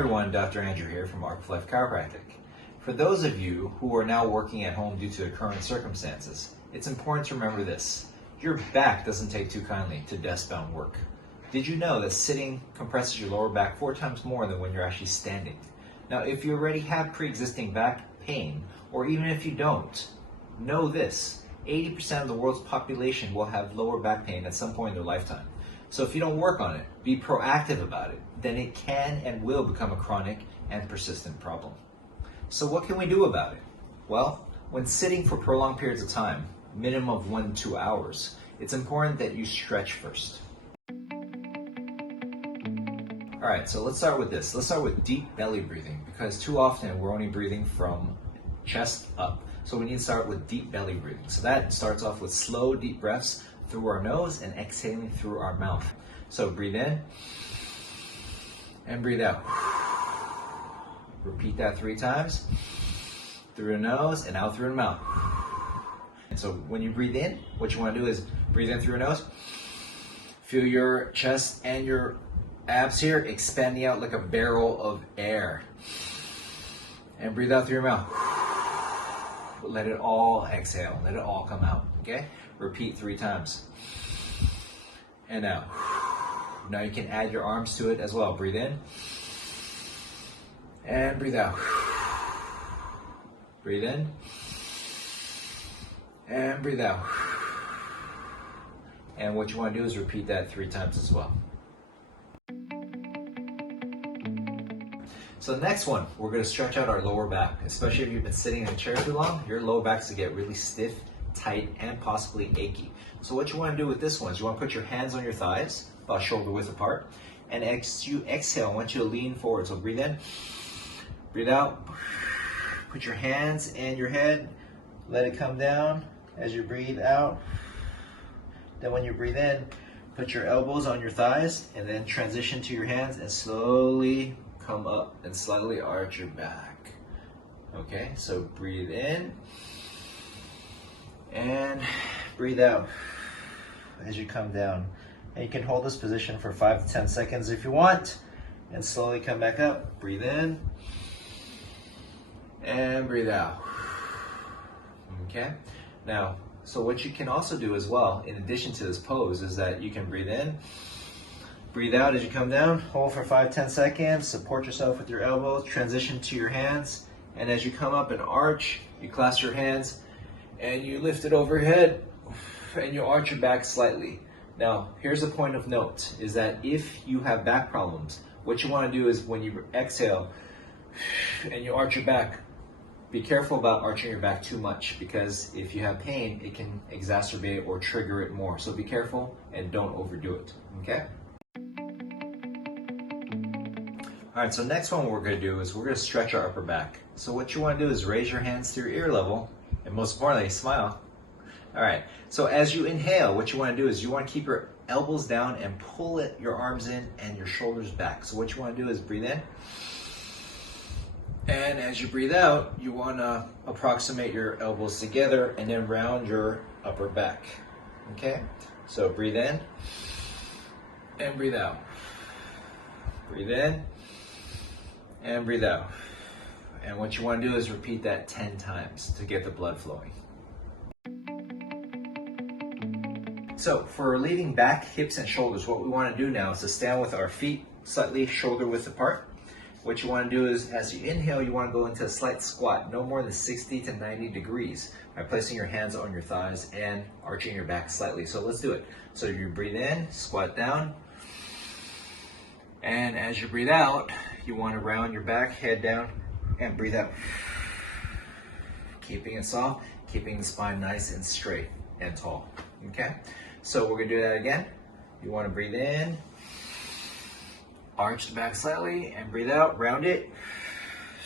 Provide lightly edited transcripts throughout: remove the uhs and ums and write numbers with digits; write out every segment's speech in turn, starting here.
everyone, Dr. Andrew here from Arc of Life Chiropractic. For those of you who are now working at home due to the current circumstances, it's important to remember this. Your back doesn't take too kindly to desk-bound work. Did you know that sitting compresses your lower back 4 times more than when you're actually standing? Now, if you already have pre-existing back pain, or even if you don't, know this. 80% of the world's population will have lower back pain at some point in their lifetime. So if you don't work on it, be proactive about it, then it can and will become a chronic and persistent problem. So what can we do about it? Well, when sitting for prolonged periods of time, minimum of 1 to 2 hours, it's important that you stretch first. All right, so let's start with this. Let's start with deep belly breathing, because too often we're only breathing from chest up. So we need to start with deep belly breathing. So that starts off with slow, deep breaths through our nose and exhaling through our mouth. So breathe in and breathe out. Repeat that 3 times. Through the nose and out through the mouth. And so when you breathe in, what you want to do is breathe in through your nose. Feel your chest and your abs here expanding out like a barrel of air. And breathe out through your mouth. Let it all exhale. Let it all come out. Okay? Repeat 3 times. And out. Now you can add your arms to it as well. Breathe in. And breathe out. Breathe in. And breathe out. And what you want to do is repeat that 3 times as well. So the next one, we're going to stretch out our lower back. Especially if you've been sitting in a chair too long, your lower back's to get really stiff, tight, and possibly achy. So what you want to do with this one is you want to put your hands on your thighs, about shoulder width apart, and as you exhale, I want you to lean forward. So breathe in, breathe out, put your hands and your head, let it come down as you breathe out. Then when you breathe in, put your elbows on your thighs, and then transition to your hands and slowly come up and slightly arch your back. Okay, so breathe in and breathe out as you come down. And you can hold this position for 5 to 10 seconds if you want, and slowly come back up. Breathe in and breathe out. Okay, now, so what you can also do as well, in addition to this pose, is that you can breathe in, breathe out as you come down, hold for 5-10 seconds, support yourself with your elbows, transition to your hands, and as you come up and arch, you clasp your hands and you lift it overhead and you arch your back slightly. Now, here's a point of note, is that if you have back problems, what you want to do is when you exhale and you arch your back, be careful about arching your back too much, because if you have pain, it can exacerbate or trigger it more. So be careful and don't overdo it, okay? All right, so next one we're going to do is we're going to stretch our upper back. So what you want to do is raise your hands to your ear level, and most importantly, smile. All right, so as you inhale, what you want to do is you want to keep your elbows down and pull your arms in and your shoulders back. So what you want to do is breathe in, and as you breathe out, you want to approximate your elbows together and then round your upper back. Okay, so breathe in and breathe out. Breathe in and breathe out. And what you want to do is repeat that 10 times to get the blood flowing. So for relieving back, hips, and shoulders, what we want to do now is to stand with our feet slightly shoulder width apart. What you want to do is, as you inhale, you want to go into a slight squat, no more than 60 to 90 degrees, by placing your hands on your thighs and arching your back slightly. So let's do it. So you breathe in, squat down, and as you breathe out, you want to round your back, head down, and breathe out. Keeping it soft, keeping the spine nice and straight and tall. Okay? So we're going to do that again. You want to breathe in, arch the back slightly, and breathe out, round it.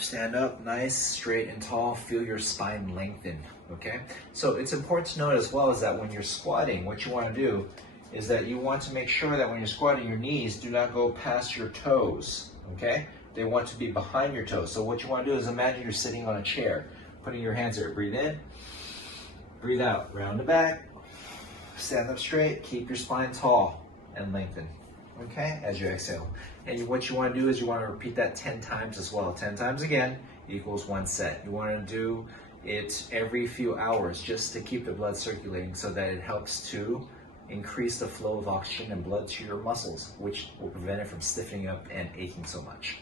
Stand up, nice, straight and tall. Feel your spine lengthen. Okay? So it's important to note as well is that when you're squatting, what you want to do is that you want to make sure that when you're squatting, your knees do not go past your toes, okay? They want to be behind your toes. So what you want to do is imagine you're sitting on a chair, putting your hands there. Breathe in, breathe out, round the back, stand up straight, keep your spine tall and lengthen. okay, as you exhale. And what you want to do is you want to repeat that 10 times as well. 10 times again equals 1 set. You want to do it every few hours just to keep the blood circulating so that it helps to increase the flow of oxygen and blood to your muscles, which will prevent it from stiffening up and aching so much.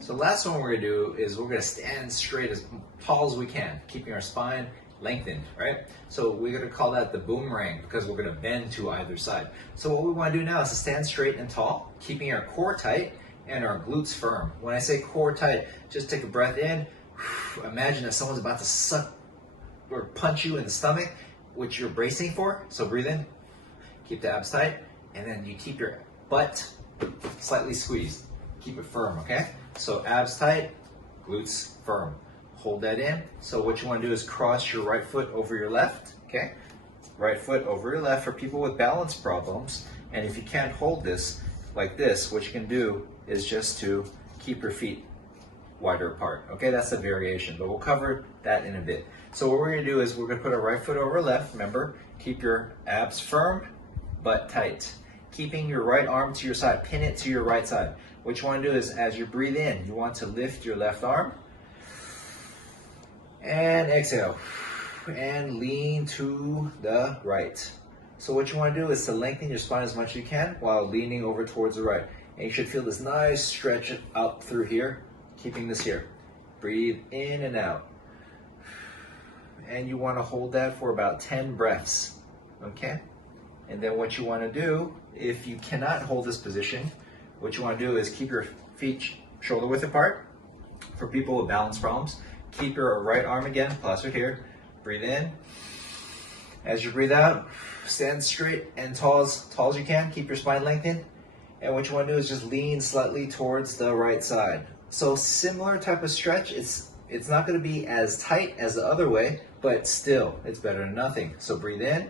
So the last one we're going to do is we're going to stand straight as tall as we can, keeping our spine lengthened, right? So we're going to call that the boomerang because we're going to bend to either side. So what we want to do now is to stand straight and tall, keeping our core tight and our glutes firm. When I say core tight, just take a breath in. Imagine that someone's about to suck or punch you in the stomach, which you're bracing for. So breathe in, keep the abs tight, and then you keep your butt slightly squeezed. Keep it firm, okay? So abs tight, glutes firm. Hold that in. So what you want to do is cross your right foot over your left, okay? Right foot over your left for people with balance problems. And if you can't hold this like this, what you can do is just to keep your feet wider apart, okay? That's a variation, but we'll cover that in a bit. So what we're going to do is we're going to put our right foot over left. Remember, keep your abs firm, butt tight. Keeping your right arm to your side, pin it to your right side. What you want to do is as you breathe in, you want to lift your left arm and exhale and lean to the right. So what you want to do is to lengthen your spine as much as you can while leaning over towards the right. And you should feel this nice stretch out through here, keeping this here. Breathe in and out. And you want to hold that for about 10 breaths, okay? And then what you want to do, if you cannot hold this position, what you want to do is keep your feet shoulder width apart. For people with balance problems, keep your right arm again, plastered here. Breathe in. As you breathe out, stand straight and tall as you can. Keep your spine lengthened. And what you want to do is just lean slightly towards the right side. So similar type of stretch. It's not going to be as tight as the other way, but still, it's better than nothing. So breathe in,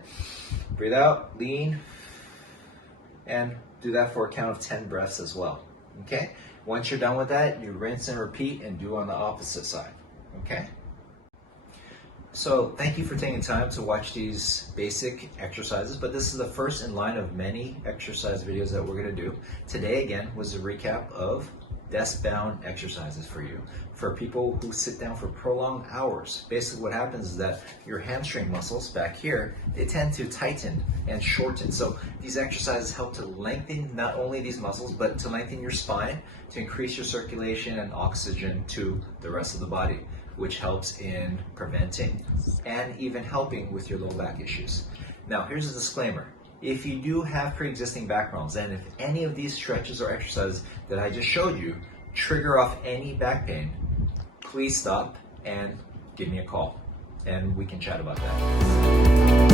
breathe out, lean, and do that for a count of 10 breaths as well, okay? Once you're done with that, you rinse and repeat and do on the opposite side, okay? So thank you for taking time to watch these basic exercises, but this is the first in line of many exercise videos that we're going to do. Today, again, was a recap of desk-bound exercises for you. For people who sit down for prolonged hours, basically what happens is that your hamstring muscles back here, they tend to tighten and shorten. So these exercises help to lengthen not only these muscles, but to lengthen your spine, to increase your circulation and oxygen to the rest of the body, which helps in preventing and even helping with your low back issues. Now, here's a disclaimer. If you do have pre-existing back problems, and if any of these stretches or exercises that I just showed you trigger off any back pain, please stop and give me a call, and we can chat about that.